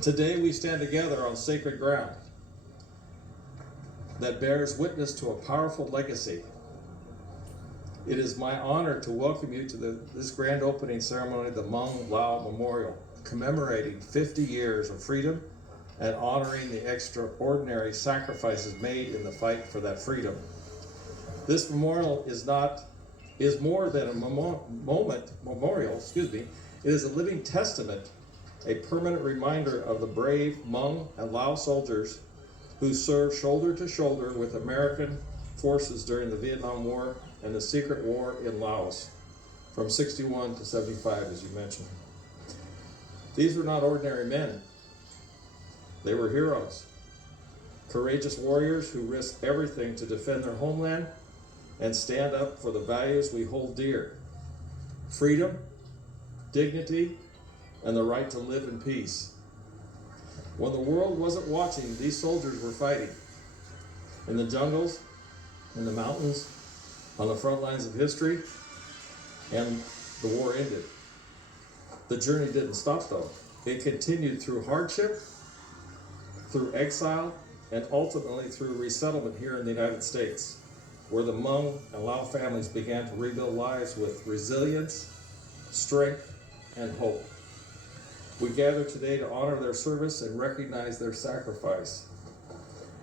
Today we stand together on sacred ground that bears witness to a powerful legacy. It is my honor to welcome you to this grand opening ceremony of the Hmong Lao Memorial, commemorating 50 years of freedom and honoring the extraordinary sacrifices made in the fight for that freedom. This memorial is more than a memorial. It is a living testament, a permanent reminder of the brave Hmong and Lao soldiers who served shoulder to shoulder with American forces during the Vietnam War and the secret war in Laos from 61 to 75, as you mentioned. These were not ordinary men. They were heroes, courageous warriors who risked everything to defend their homeland and stand up for the values we hold dear: freedom, dignity, and the right to live in peace. When the world wasn't watching, these soldiers were fighting in the jungles, in the mountains, on the front lines of history, and the war ended. The journey didn't stop though. It continued through hardship, through exile, and ultimately through resettlement here in the United States, where the Hmong and Lao families began to rebuild lives with resilience, strength, and hope. We gather today to honor their service and recognize their sacrifice,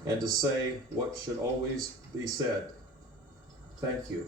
and to say what should always be said: thank you.